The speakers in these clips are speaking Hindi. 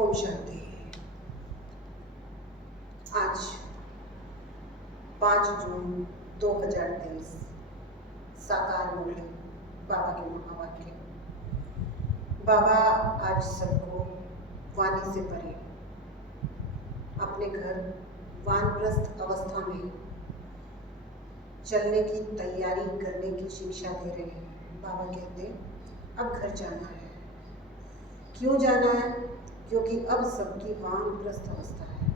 ओम शांति। आज 5 जून 2023 साकार मुरली बाबा के महावाक्य। बाबा आज सबको वाणी से परे अपने घर वानप्रस्थ अवस्था में चलने की तैयारी करने की शिक्षा दे रहे हैं। बाबा कहते हैं अब घर जाना है। क्यों जाना है? क्योंकि अब सबकी वानप्रस्थ अवस्था है।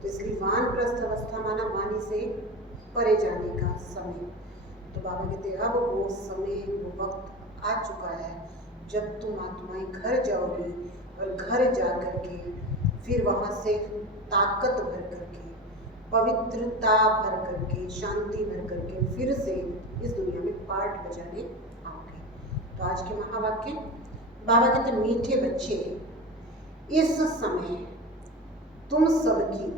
तो इसलिए वानप्रस्थ अवस्था माना वाणी से परे जाने का समय। तो बाबा कहते हैं अब वो समय, वो वक्त आ चुका है जब तुम आत्माएं घर जाओगी और घर जा करके फिर वहाँ से ताकत भर करके, पवित्रता भर करके, शांति भर करके फिर से इस दुनिया में पार्ट बजाने आओगे। तो आज के महावाक्य बाबा कहते मीठे बच्चे, इस समय तुम सबकी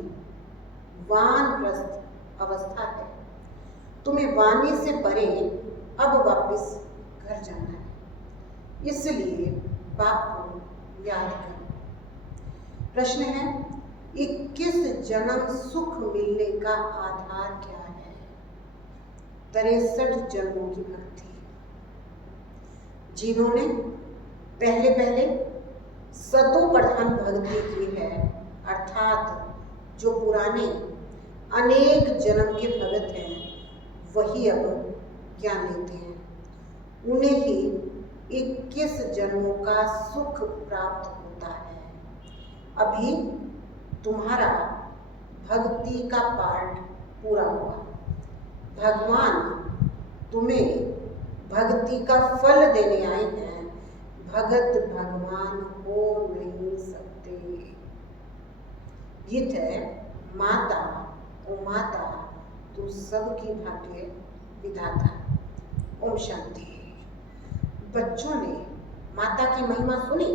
वानप्रस्थ अवस्था है। तुम्हें वाणी से परे अब वापस घर जाना है। इसलिए बाप को याद करो। प्रश्न है 21 जन्म सुख मिलने का आधार क्या है? 63 जन्मों की भक्ति। जिन्होंने पहले सतो प्रधान भक्ति की है, अर्थात जो पुराने अनेक जन्म के भगत हैं वही अब ज्ञान लेते हैं। उन्हें ही 21 जन्मों का सुख प्राप्त होता है। अभी तुम्हारा भक्ति का पार्ट पूरा हुआ। भगवान तुम्हें भक्ति का फल देने आए हैं। भगत भगवान हो नहीं सकते। गीत है माता ओ माता तू सबकी भाग्य विधाता। ओम शांति। बच्चों ने माता की महिमा सुनी।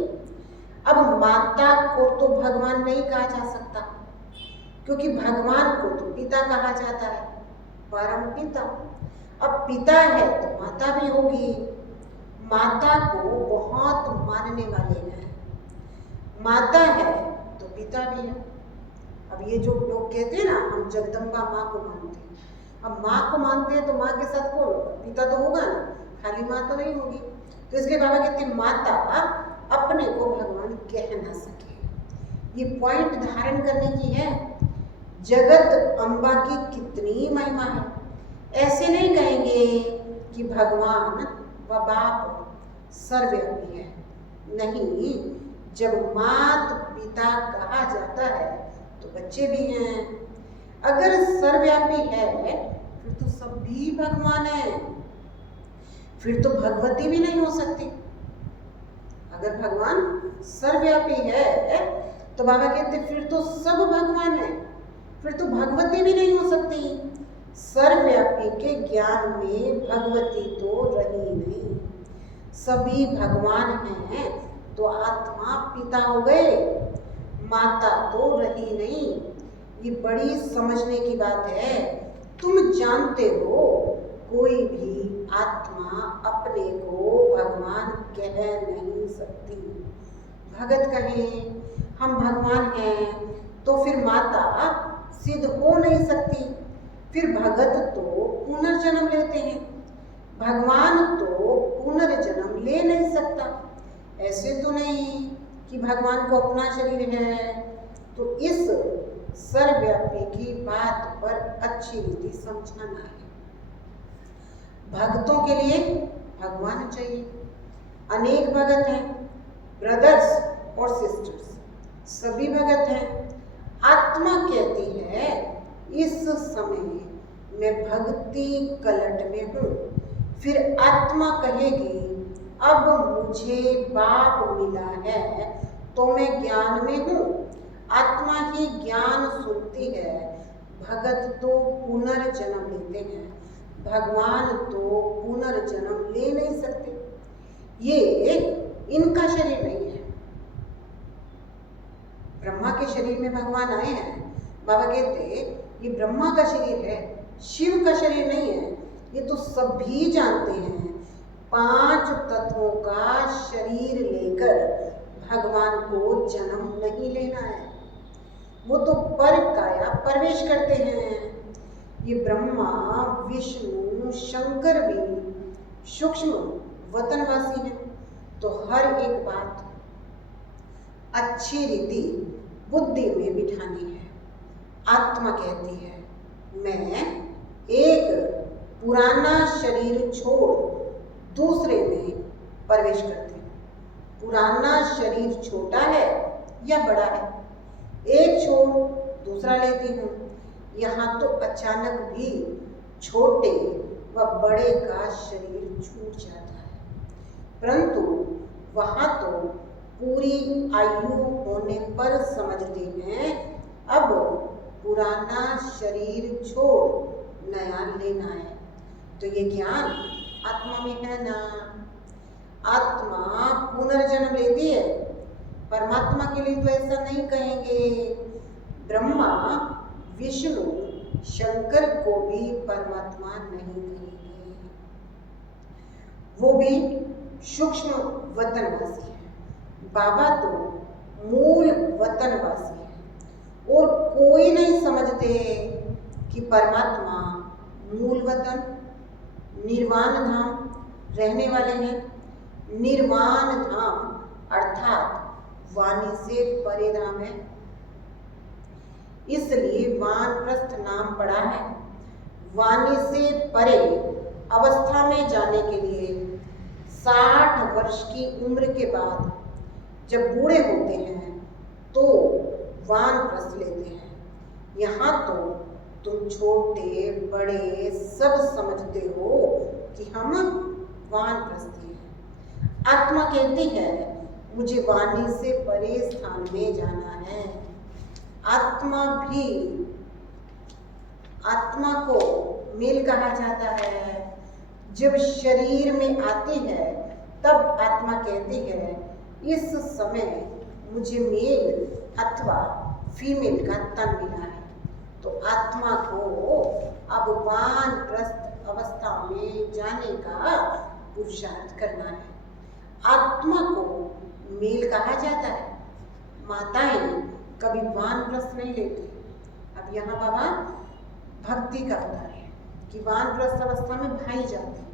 अब माता को तो भगवान नहीं कहा जा सकता, क्योंकि भगवान को तो पिता कहा जाता है, परम पिता। अब पिता है तो माता भी होगी। माता को बहुत मानने वाले हैं। माता है तो पिता भी है। अब ये जो लोग कहते हैं ना हम जगदम्बा माँ को मानते हैं, अब माँ को मानते हैं तो माँ के साथ कौन होगा? पिता तो होगा ना, खाली माँ तो नहीं होगी। तो इसलिए बाबा कहते हैं माता अपने को भगवान कह ना सके। ये पॉइंट धारण करने की है। जगत अम्बा की कितनी महिमा है। ऐसे नहीं कहेंगे कि भगवान व बाप सर्वव्यापी है। नहीं, जब माता पिता कहा जाता है तो बच्चे भी हैं। अगर सर्वव्यापी है फिर तो सब भी भगवान है। फिर तो भगवती भी नहीं हो सकती। अगर भगवान सर्वव्यापी है तो बाबा कहते फिर तो सब भगवान है, फिर तो भगवती भी नहीं हो सकती। सर्वव्यापी के ज्ञान में भगवती तो रही नहीं। सभी भगवान हैं तो आत्मा पिता हो गए, माता तो रही नहीं। ये बड़ी समझने की बात है। तुम जानते हो कोई भी आत्मा अपने को भगवान कह नहीं सकती। भगत कहें हम भगवान हैं तो फिर माता सिद्ध हो नहीं सकती। फिर भगत तो पुनर्जन्म लेते हैं, भगवान तो पुनर्जन्म ले नहीं सकता। ऐसे तो नहीं कि भगवान को अपना शरीर है। तो इस सर्वव्यापी की बात पर अच्छी रीति समझाना है। भक्तों के लिए भगवान चाहिए। अनेक भगत हैं, ब्रदर्स और सिस्टर्स, सभी भगत हैं। आत्मा कहती है इस समय मैं भक्ति कलट में हूँ। फिर आत्मा कहेगी अब मुझे बाप मिला है तो मैं ज्ञान में हूँ। आत्मा ही ज्ञान सुनती है। भगत तो पुनर्जन्म लेते हैं, भगवान तो पुनर्जन्म ले नहीं सकते। ये इनका शरीर नहीं है। ब्रह्मा के शरीर में भगवान आए हैं। बाबा कहते ये ब्रह्मा का शरीर है, शिव का शरीर नहीं है। ये तो सभी जानते हैं 5 तत्वों का शरीर लेकर भगवान को जन्म नहीं करते हैं। ये ब्रह्मा, विष्णु, शंकर भी सूक्ष्म वतनवासी हैं। तो हर एक बात अच्छी रीति बुद्धि में बिठानी है। आत्मा कहती है मैं एक पुराना शरीर छोड़ दूसरे में प्रवेश करती हूँ। पुराना शरीर छोटा है या बड़ा है, एक छोड़ दूसरा लेती हूँ। यहाँ तो अचानक भी छोटे व बड़े का शरीर छूट जाता है, परंतु वहाँ तो पूरी आयु होने पर समझते हैं अब पुराना शरीर छोड़ नया लेना है। तो ये ज्ञान आत्मा में है ना। आत्मा पुनर्जन्म लेती है, परमात्मा के लिए तो ऐसा नहीं कहेंगे। ब्रह्मा, विष्णु, शंकर को भी परमात्मा नहीं कहेंगे, वो भी सूक्ष्म वतनवासी है। बाबा तो मूल वतनवासी है और कोई नहीं समझते कि परमात्मा मूल वतन निर्वाण धाम रहने वाले हैं। निर्वाण धाम अर्थात वाणी से परे धाम है, इसलिए वानप्रस्थ नाम पड़ा है। वाणी से परे अवस्था में जाने के लिए 60 वर्ष की उम्र के बाद जब बूढ़े होते हैं तो वानप्रस्थ लेते हैं। यहाँ तो तुम छोटे बड़े सब समझते हो कि हम वानप्रस्थी हैं। आत्मा कहती है मुझे वाणी से परे स्थान में जाना है। आत्मा को मेल कहा जाता है। जब शरीर में आती है तब आत्मा कहती है इस समय मुझे मेल अथवा फीमेल का तन मिला है। तो आत्मा को अब वानप्रस्थ अवस्था में जाने का पुरुषार्थ करना है। आत्मा को मेल कहा जाता है। माताएं कभी वानप्रस्थ नहीं लेती। अब यहाँ बाबा भक्ति का बता रहे हैं कि वानप्रस्थ अवस्था में भाई जाते हैं,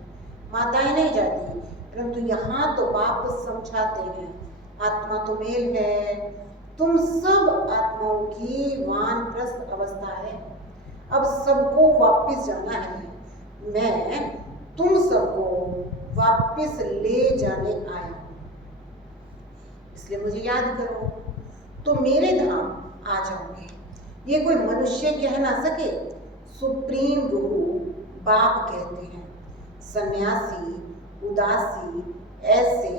माताएं नहीं जाती। परंतु यहाँ तो बाप समझाते हैं आत्मा तो मेल है, तुम सब आत्माओं की वानप्रस्थ अवस्था है। अब सबको वापस जाना है। मैं तुम सबको वापस ले जाने आया हूं, इसलिए मुझे याद करो तो मेरे धाम आ जाओगे। ये कोई मनुष्य कह ना सके, सुप्रीम गुरु बाप कहते हैं। सन्यासी, उदासी ऐसे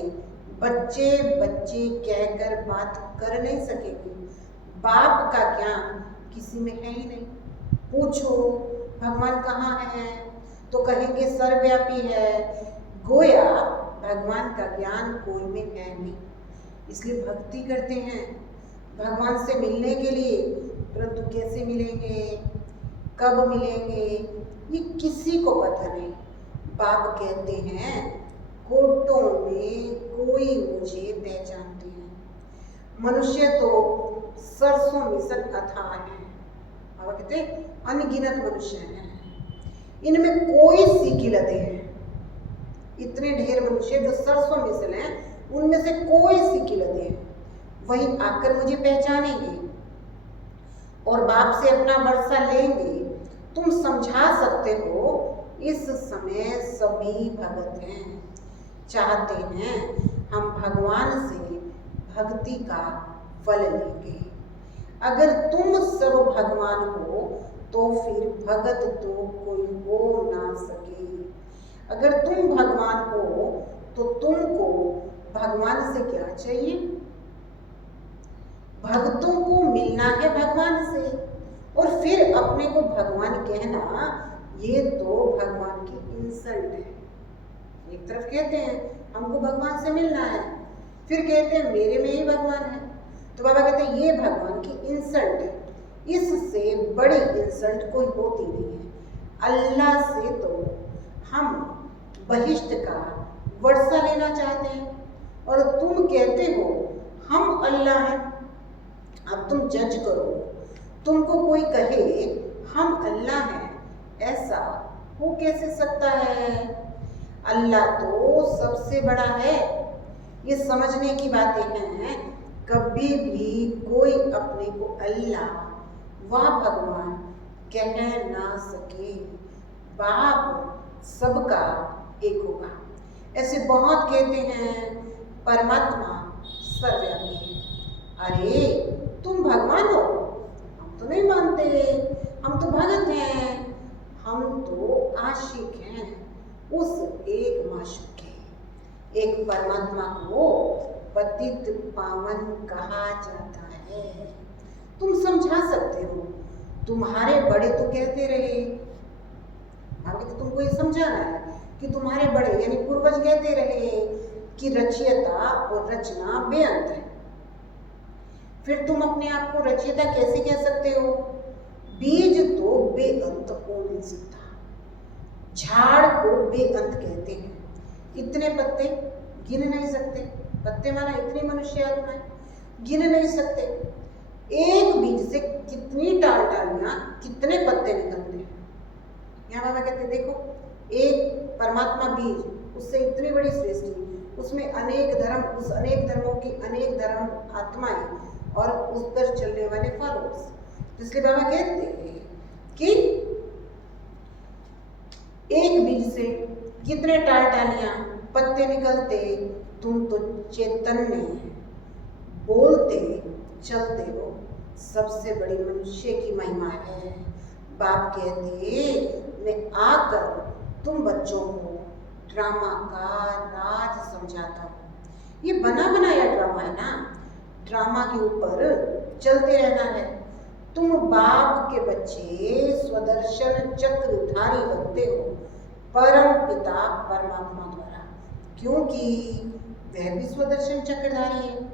बच्चे बच्चे कहकर बात कर नहीं सकेंगे। बाप का ज्ञान किसी में है ही नहीं। पूछो भगवान कहाँ है तो कहेंगे सर्वव्यापी है। गोया भगवान का ज्ञान कोई में है नहीं, इसलिए भक्ति करते हैं भगवान से मिलने के लिए। परंतु कैसे मिलेंगे, कब मिलेंगे, ये किसी को पता नहीं। बाप कहते हैं कोटों में कोई मुझे पहचानते हैं। मनुष्य तो सरसों मिसल अथाह है। बाबा कहते अनगिनत मनुष्य हैं, इनमें कोई सी किलते हैं। इतने ढेर मनुष्य जो सरसों मिसल हैं, उनमें से कोई सी किलते हैं। वही आकर मुझे पहचानेंगे और बाप से अपना वर्षा लेंगे। तुम समझा सकते हो इस समय सभी भगत हैं, चाहते हैं हम भगवान से भक्ति का फल लेंगे। अगर तुम सब भगवान हो तो फिर भगत तो कोई हो ना सके। अगर तुम भगवान हो तो तुमको भगवान से क्या चाहिए? भक्तों को मिलना है भगवान से, और फिर अपने को भगवान कहना, ये तो भगवान की इंसल्ट है। एक तरफ कहते हैं हमको भगवान से मिलना है, फिर कहते हैं मेरे में ही भगवान है। तो बाबा कहते हैं ये भगवान की इंसल्ट है। इससे बड़ी इंसल्ट कोई होती नहीं है। अल्लाह से तो हम बहिष्ट का वर्षा लेना चाहते हैं और तुम कहते हो हम अल्लाह हैं। अब तुम जज करो। तुमको कोई कहे हम अल्लाह हैं, ऐसा हो कैसे सकता है? अल्लाह तो सबसे बड़ा है। ये समझने की बातें हैं। कभी भी कोई अपने को अल्लाह व भगवान कह ना सके। बाप सबका एक होगा। ऐसे बहुत कहते हैं परमात्मा सर्वव्यापी है। अरे तुम भगवान हो? हम तो नहीं मानते, हम तो भगत हैं, हम तो आशिक हैं उस एक माशूक के। एक परमात्मा को पतित पावन कहा जाता है। तुम समझा सकते हो, तुम्हारे बड़े तो कहते रहे, आगे तो तुमको ये समझाना है कि तुम्हारे बड़े यानी पूर्वज कहते रहे कि रचयिता और रचना बेअंत है। फिर तुम अपने आप को रचयिता कैसे कह सकते हो? बीज तो बेअंत हो नहीं सकता। झाड़ को बेअंत कहते हैं। इतने पत्ते गिन नहीं सकते, पत्ते माना इतनी मनुष्य आत्माएं गिन नहीं सकते। एक बीज से कितनी डालियां, कितने पत्ते निकलते हैं। यहाँ बाबा कहते देखो, एक परमात्मा बीज, उससे इतनी बड़ी सृष्टि, उसमें अनेक धर्म, उस अनेक धर्मों की अनेक धर्म आत्माएं और उस पर चलने वाले फॉलोअर्स। इसलिए बाबा कहते हैं कि एक बीज से कितने टालियां पत्ते निकलते। तुम तो चैतन्य बोलते चलते हो, सबसे बड़ी मनुष्य की महिमा है। बाप कहते मैं आकर तुम बच्चों को ड्रामा का राज समझाता हूँ। ये बना बनाया ड्रामा है ना, ड्रामा के ऊपर चलते रहना है। तुम बाप के बच्चे स्वदर्शन चक्रधारी बनते हो परम पिता परमात्मा द्वारा, क्योंकि वह भी स्वदर्शन चक्रधारी है।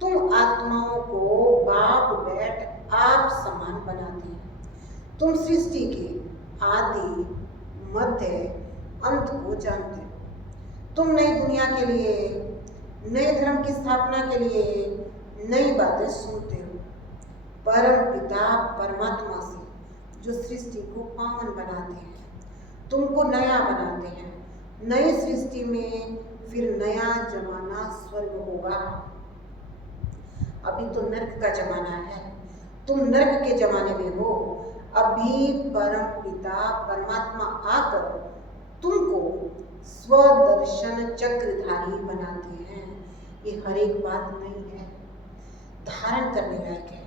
तुम आत्माओं को बाप बैठ आप समान बनाते हैं। तुम सृष्टि के आदि मध्य अंत को जानते हो। तुम नई दुनिया के लिए, नए धर्म की स्थापना के लिए नई बातें सुनते हो। परम पिता परमात्मा से जो सृष्टि को पावन बनाते हैं, तुमको नया बनाते हैं। नई सृष्टि में फिर नया जमाना स्वर्ग होगा। अभी तो नर्क का जमाना है, तुम नर्क के जमाने में हो। अभी परम पिता परमात्मा आकर तुमको स्वदर्शन चक्रधारी बनाते हैं। ये हर एक बात नहीं है, धारण करने लायक है,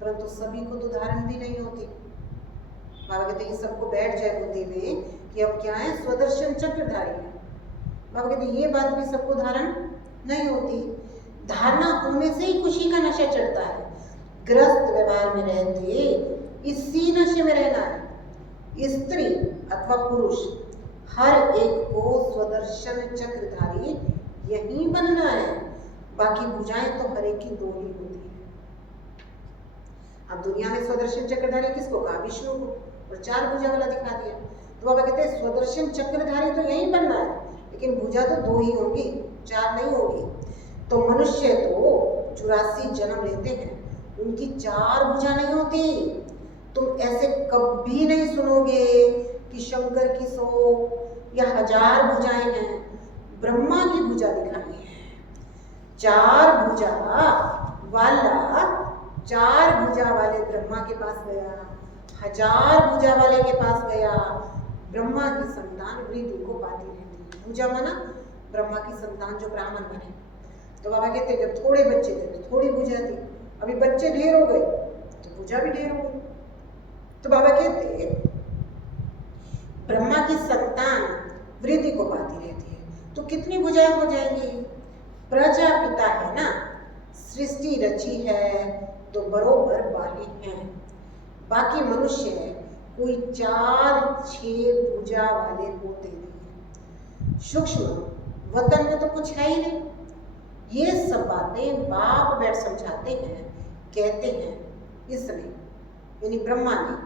परंतु सभी को तो धारण भी नहीं होती। बाबा कहते हैं सबको बैठ जाए बुद्धि में कि अब क्या है, स्वदर्शन चक्रधारी है। बाबा कहते ये बात भी सबको धारण नहीं होती। धारणा होने से ही खुशी का नशा चढ़ता है। ग्रस्त व्यवहार में रहते इसी नशे में रहना है। स्त्री अथवा पुरुष हर एक को स्वदर्शन चक्रधारी यही बनना है। बाकी भुजाएं तो हर एक की दो ही होती है। अब दुनिया में स्वदर्शन चक्रधारी किसको कहा? विष्णु को, और 4 भुजा वाला दिखा दिया। तो बाबा कहते हैं स्वदर्शन चक्रधारी तो यही बनना है, लेकिन भुजा तो 2 ही होगी, 4 नहीं होगी। तो मनुष्य तो 84 जन्म लेते हैं, उनकी 4 भुजा नहीं होती। तुम ऐसे कभी नहीं सुनोगे कि शंकर की 100 या 1000 भुजाएं हैं। ब्रह्मा की भुजा दिखाई है। 4 भुजा वाला 4 भुजा वाले ब्रह्मा के पास गया, 1000 भुजा वाले के पास गया। ब्रह्मा की संतान वृद्धि को पाती रहती है। भुजा माना ब्रह्मा की संतान जो ब्राह्मण बने। तो बाबा कहते जब थोड़े बच्चे थे तो थोड़ी भुजा थी, अभी बच्चे ढेर हो गए तो भुजा भी ढेर हो गई। तो बाबा कहते ब्रह्मा की संतान वृद्धि को पाती रहती है, तो कितनी भुजाएं हो जाएंगी? प्रजापिता है ना, सृष्टि रची है तो बरोबर 12 हैं। बाकी मनुष्य कोई 4-6 भुजा वाले होते नहीं। सूक्ष्म वतन में तो कुछ है ही नहीं। ये सब बातें बाप बैठ समझाते हैं, कहते हैं। इसने यानी ब्रह्मा ने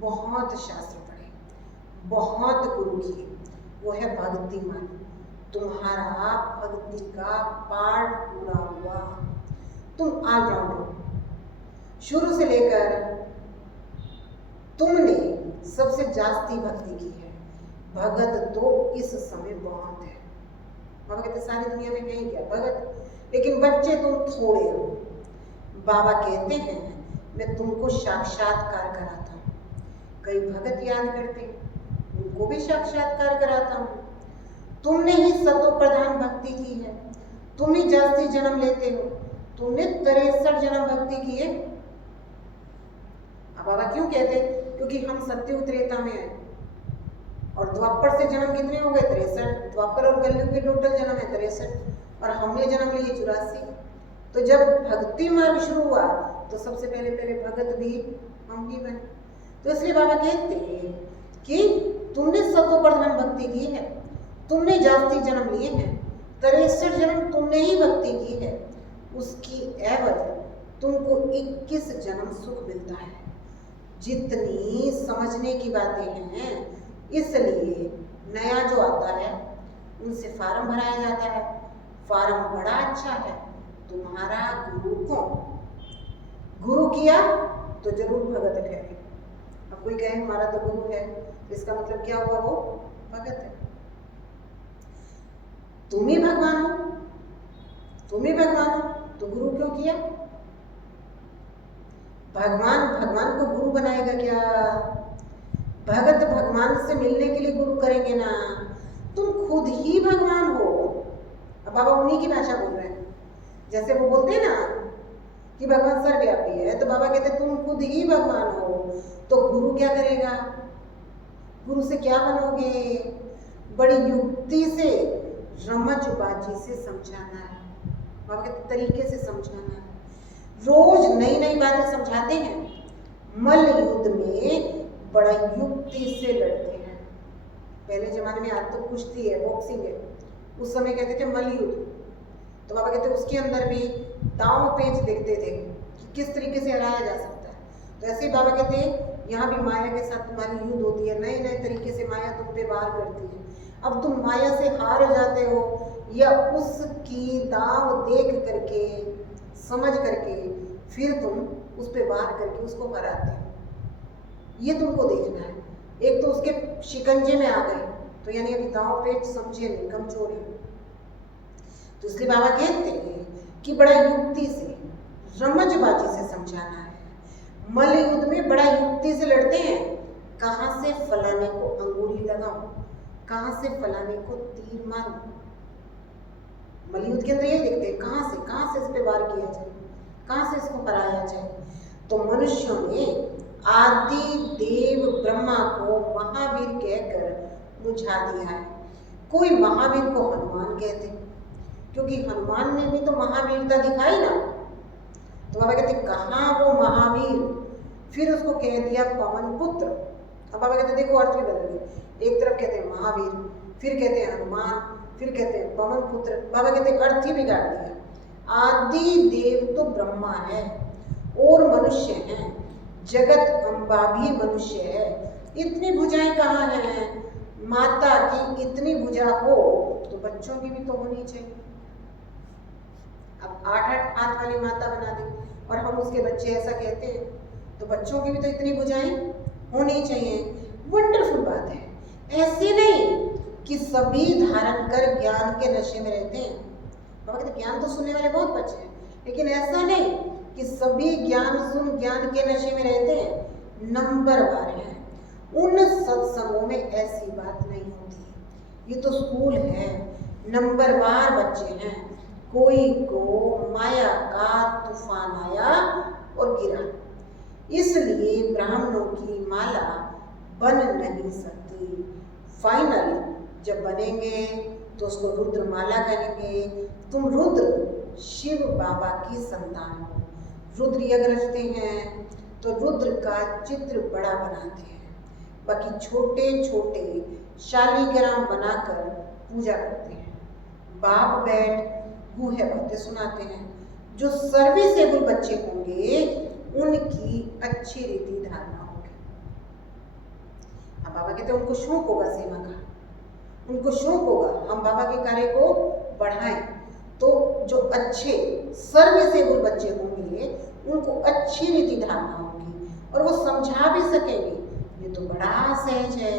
बहुत शास्त्र पढ़े, बहुत गुरु किए, वो है भक्तिमान। तुम्हारा भक्ति का पाठ पूरा हुआ, तुम ऑलराउंडर हो। शुरू से लेकर तुमने सबसे जास्ती भक्ति की है, भगत तो इस समय बहुत है। बाबा कहते सारी दुनिया में नहीं क्या भगत, लेकिन बच्चे तुम थोड़े हो। बाबा कहते हैं मैं तुमको साक्षात्कार कराता हूँ। कई भगत याद करते हैं, उनको भी साक्षात्कार कराता हूँ। तुमने ही सतो प्रधान भक्ति की है, तुम ही जास्ती जन्म लेते हो, तुमने 63 जन्म भक्ति की है। अब बाबा क्यों कहते हैं? क्योंकि हम सत्युग त्रेता में हैं और द्वापर से जन्म कितने हो गए? 63। द्वापर और कलयुग के टोटल जन्म है 63 और हमने जन्म लिए 84। तो जब भक्ति मार्ग शुरू हुआ तो सबसे पहले भगत भी हम ही बने। तो इसलिए बाबा कहते हैं कि तुमने सतो प्रधान भक्ति की है, तुमने जास्ती जन्म लिए हैं, 63 जन्म तुमने ही भक्ति की है, उसकी एवज तुमको 21 जन्म सुख मिलता है। जितनी समझने की बातें हैं, इसलिए नया जो आता है उनसे फार्म भराया जाता है। फार्म बड़ा अच्छा है। तुम्हारा गुरु कौन? गुरु किया तो जरूर भगत ठहरे। अब कोई कहे हमारा तो गुरु है, इसका मतलब क्या हुआ? वो भगत है। तुम ही भगवान हो, तुम ही भगवान हो, तो गुरु क्यों किया? भगवान को गुरु बनाएगा क्या? भगत भगवान से मिलने के लिए गुरु करेंगे ना। तुम खुद ही भगवान हो। अब बाबा उन्हीं की भाषा बोल रहे हैं। जैसे वो बोलते हैं ना कि भगवान सर्वव्यापी है, तो बाबा कहते तुम खुद ही भगवान हो। तो गुरु क्या करेगा? गुरु से क्या बनोगे? बड़ी युक्ति से, रमजबाजी से समझाना है। बाबा कहते तरीके से समझाना है। रोज नई नई बातें समझाते हैं। मल्ल युद्ध में बड़ा युक्ति से लड़ते हैं। पहले जमाने में, आज तो कुश्ती है, बॉक्सिंग है, उस समय कहते थे मल्ल युद्ध। तो बाबा कहते उसके अंदर भी दांव पेच देखते थे कि किस तरीके से हराया जा सकता है। तो ऐसे ही बाबा कहते हैं यहाँ भी माया के साथ तुम्हारी युद्ध होती है। नए नए तरीके से माया तुम पे वार करती है। अब तुम माया से हार जाते हो या उसकी दांव देख करके, समझ करके, फिर तुम उस पे वार करके उसको हराते हो। ये तुमको देखना है। एक तो उसके शिकंजे में आ गए, तो यानी अभी दांव पेच समझे नहीं, कमजोर है। तो इसलिए बाबा कहते हैं कि बड़ा युक्ति से, रमजबाजी से समझाना है। मल्ल युद्ध में बड़ा युक्ति से लड़ते हैं। कहाँ से फलाने को अंगुली लगाऊं, कहाँ से फलाने को तीर मारूं। मल्ल युद्ध के अंदर यही देखते हैं, कहाँ से इस पे वार किया जाए, कहाँ से इसको हराया जाए। तो मनुष्यों ने आदि देव ब्रह्मा को महावीर कहकर बुझा दिया है। कोई महावीर को हनुमान कहते, क्योंकि हनुमान ने भी तो महावीरता दिखाई ना। तो बाबा कहते कहाँ वो महावीर, फिर उसको कह दिया पवन पुत्र। अब बाबा कहते देखो अर्थ भी बदल गए। एक तरफ कहते हैं महावीर, फिर कहते हैं हनुमान, फिर कहते हैं पवन पुत्र। बाबा कहते अर्थ ही बिगाड़ दिया। आदि देव तो ब्रह्मा है और मनुष्य हैं, जगत अम्बा भी मनुष्य है। इतनी भुजाएं कहाँ हैं? माता की इतनी भुजा हो तो बच्चों की भी तो होनी चाहिए। अब 8-8 हाथ वाली माता बना दी और हम उसके बच्चे ऐसा कहते हैं, तो बच्चों की भी तो इतनी भुजाएं होनी चाहिए। वंडरफुल बात है। ऐसे नहीं कि सभी धारण कर ज्ञान के नशे में रहते हैं। बाबा कहते ज्ञान तो सुनने वाले बहुत बच्चे हैं, लेकिन ऐसा नहीं कि सभी ज्ञान सुन ज्ञान के नशे में रहते हैं। नंबरवार हैं। उन सत्संगों में ऐसी बात नहीं होती। ये तो स्कूल है, नंबरवार बच्चे हैं। कोई को माया का तूफान आया और गिरा, इसलिए ब्राह्मणों की माला बन नहीं सकती। फाइनल जब बनेंगे तो उसको रुद्र माला कहेंगे। तुम रुद्र शिव बाबा की संतान हो। रुद्र यज्ञ रचते हैं तो रुद्र का चित्र बड़ा बनाते हैं, बाकी छोटे छोटे शालीग्राम बनाकर पूजा करते हैं। बाप बैठ गुह्य बातें सुनाते हैं। जो सर्विसेबल बच्चे होंगे उनकी अच्छी रीति धारणा होगी। अब बाबा कहते हैं उनको शौक होगा सेवा का, उनको शौक होगा हम बाबा के कार्य को बढ़ाएं। तो जो अच्छे सर्विसेबल बच्चे होंगे उनको अच्छी रीति धारणा होगी और वो समझा भी सकेंगे ये तो बड़ा सहज है।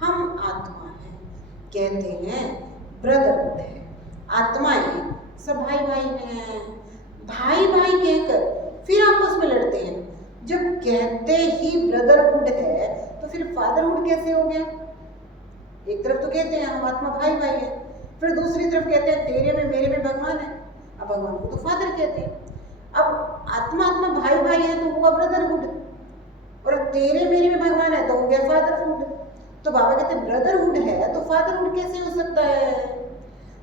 हम आत्मा हैं, कहते हैं ब्रदरहुड है। आत्माएं सब भाई भाई हैं। भाई भाई कहकर फिर आपस में लड़ते हैं। जब कहते ही ब्रदरहुड है तो फिर फादरहुड कैसे हो गया? एक तरफ तो कहते हैं हम आत्मा भाई भाई है, फिर दूसरी तरफ कहते हैं तेरे में मेरे में भगवान है। अब भगवान को तो फादर कहते हैं। अब आत्मा आत्मा भाई भाई है तो हुआ ब्रदरहुड, और तेरे मेरे में भगवान है तो हो गया फादरहुड। तो बाबा कहते हैं ब्रदरहुड है तो फादरहुड कैसे हो सकता है?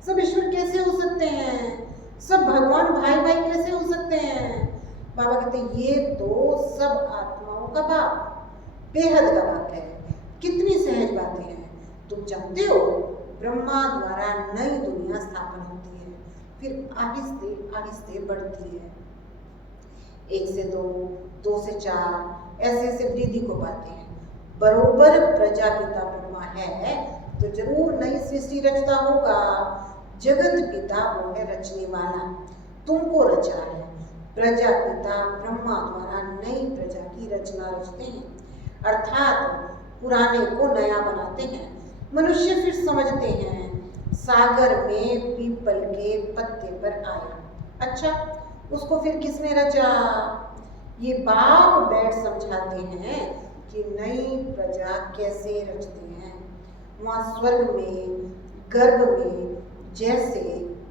सब ईश्वर कैसे हो सकते हैं? सब भगवान भाई भाई कैसे हो सकते हैं? बाबा कहते हैं ये तो सब आत्माओं का बाप, बेहद का बाप है। कितनी सहज बातें हैं। तुम जानते हो ब्रह्मा द्वारा नई दुनिया स्थापन होती है, फिर आहिस्ते आहिस्ते बढ़ती है। 1 से 2, 2 से 4, ऐसे ऐसे वृद्धि को पाते हैं। बरोबर प्रजापिता ब्रह्मा है तो जरूर नई सृष्टि रचता होगा। जगत पिता वो है रचने वाला, तुमको रचा है। प्रजापिता ब्रह्मा द्वारा नई प्रजा की रचना रचते हैं, अर्थात पुराने को नया बनाते हैं। मनुष्य फिर समझते हैं सागर में पीपल के पत्ते पर आया। अच्छा, उसको फिर किसने रचा? ये बाप बैठ समझाते हैं कि नई प्रजा कैसे रचते हैं। वहाँ स्वर्ग में, गर्भ में, जैसे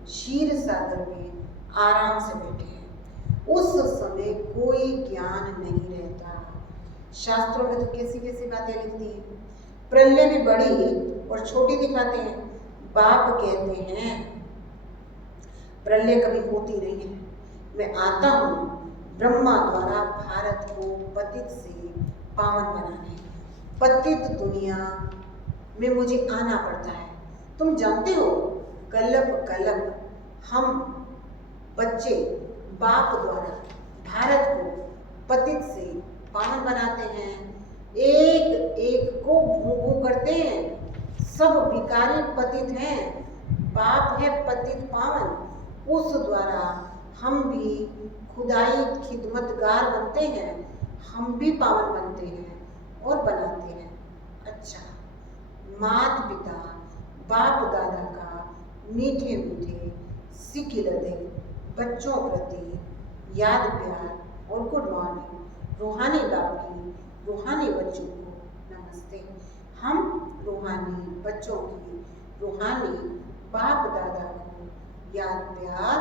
क्षीर सागर में आराम से बैठे हैं। उस समय कोई ज्ञान नहीं रहता। शास्त्रों में तो कैसी कैसी बातें लिखती है। प्रलय भी बड़ी और छोटी दिखाते हैं। बाप कहते हैं प्रलय कभी होती नहीं है, मैं आता हूँ ब्रह्मा द्वारा भारत को पतित से पावन बनाने। पतित दुनिया में मुझे आना पड़ता है। तुम जानते हो कलप कलप हम बच्चे बाप द्वारा भारत को पतित से पावन बनाते हैं। एक एक को भू भू करते हैं। सब विकारी पतित हैं, बाप है पतित पावन। उस द्वारा हम भी खुदाई खिदमतगार बनते हैं, हम भी पावन बनते हैं और बनाते हैं। अच्छा, माता पिता बाप दादा का मीठे मीठे सिकिलदे बच्चों प्रति याद प्यार और गुड मॉर्निंग। रूहानी बाप की रूहानी बच्चों को नमस्ते। हम रूहानी बच्चों की रूहानी बाप दादा को याद प्यार,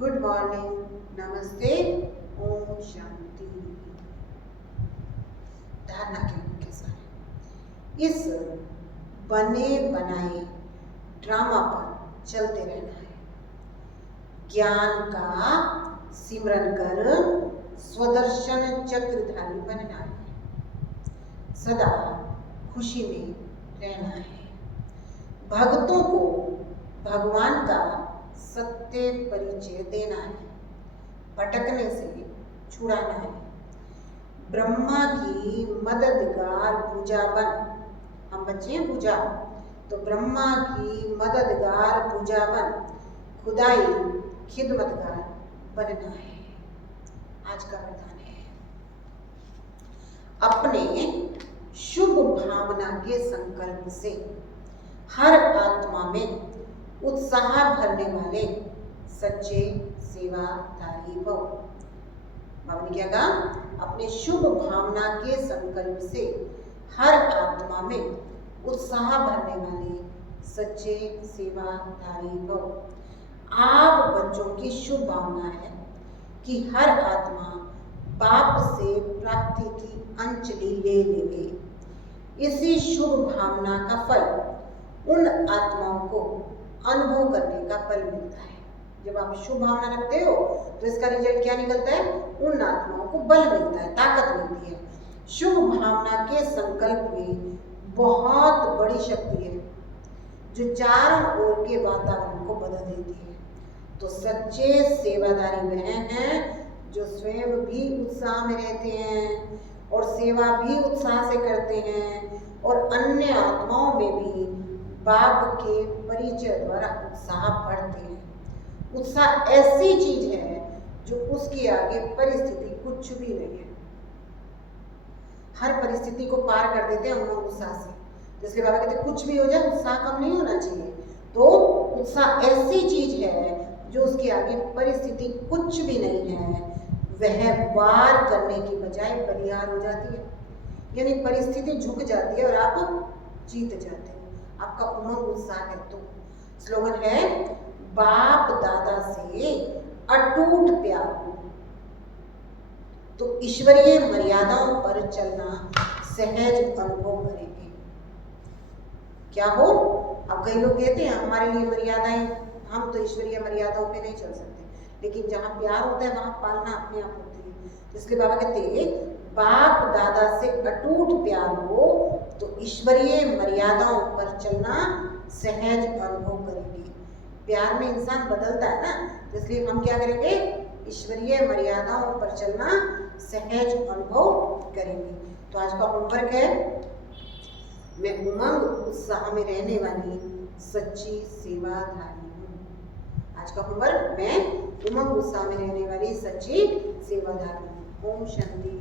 गुड मॉर्निंग, नमस्ते, ओम शांति। धारणा के मुख्य सार। इस बने बनाए ड्रामा पर चलते रहना है। ज्ञान का सिमरन कर स्वदर्शन चक्रधारी बनना है। सदा खुशी में रहना है। भक्तों को भगवान का सत्य परिचय देना है। भटकने से छुड़ाना है। ब्रह्मा की मददगार भुजा बन। हम बच्चे हैं भुजा, तो ब्रह्मा की मददगार भुजा बन, खुदाई खिदमतगार बनना है। आज का वरदान है अपने शुभ भावना के संकल्प से हर आत्मा में उत्साह भरने वाले सच्चे सेवाधारी भव। बाबा ने क्या कहा? अपने शुभ भावना के संकल्प से हर आत्मा में उत्साह भरने वाले सच्चे सेवाधारी भव। आप बच्चों की शुभ भावना है कि हर आत्मा बाप से प्राप्ति की अंजलि ले लेवे। इसी शुभ भावना का फल उन आत्माओं को अनुभव करने का फल मिलता है। जब आप शुभ भावना रखते हो तो इसका रिजल्ट क्या निकलता है? उन आत्माओं को बल मिलता है, ताकत मिलती है। शुभ भावना के संकल्प में बहुत बड़ी शक्ति है जो चारों ओर के वातावरण को बदल देती है। तो सच्चे सेवादारी वह हैं जो स्वयं भी उत्साह में रहते हैं और सेवा भी उत्साह से करते हैं और अन्य आत्माओं में भी बाप के परिचय द्वारा उत्साह बढ़ते हैं। उत्साह ऐसी चीज है जो उसके आगे परिस्थिति कुछ भी नहीं है। हर परिस्थिति को पार कर देते हैं उमंग उत्साह से। तो इसलिए बाबा कहते हैं कुछ भी हो जाए उत्साह कम नहीं होना चाहिए। तो उत्साह ऐसी चीज है जो उसके आगे परिस्थिति कुछ भी नहीं है, वह वार करने की बजाय बलिहार हो जाती है, यानी परिस्थिति झुक जाती है और आप जीत जाते हो। आपका उमंग उत्साह है। तो स्लोगन है बाप दादा से अटूट प्यार हो, तो ईश्वरीय मर्यादाओं पर चलना सहज अनुभव करेंगे। क्या हो? अब कई लोग कहते हैं हमारे लिए मर्यादाएं, हम तो ईश्वरीय मर्यादाओं पे नहीं चल सकते, लेकिन जहाँ प्यार होता है वहाँ पालना अपने आप होती है। इसलिए बाबा कहते हैं बाप दादा से अटूट प्यार हो तो ईश्वरीय मर्यादाओं पर चलना सहज अनुभव करेंगे। प्यार में इंसान बदलता है ना, इसलिए हम क्या करेंगे? ईश्वरीय मर्यादाओं पर चलना सहज अनुभव करेंगे। तो आज का होमवर्क है, मैं उमंग उत्साह में रहने वाली सच्ची सेवाधारी हूँ। आज का होमवर्क, मैं उमंग उत्साह में रहने वाली सच्ची सेवाधारी हूँ। ओम शांति।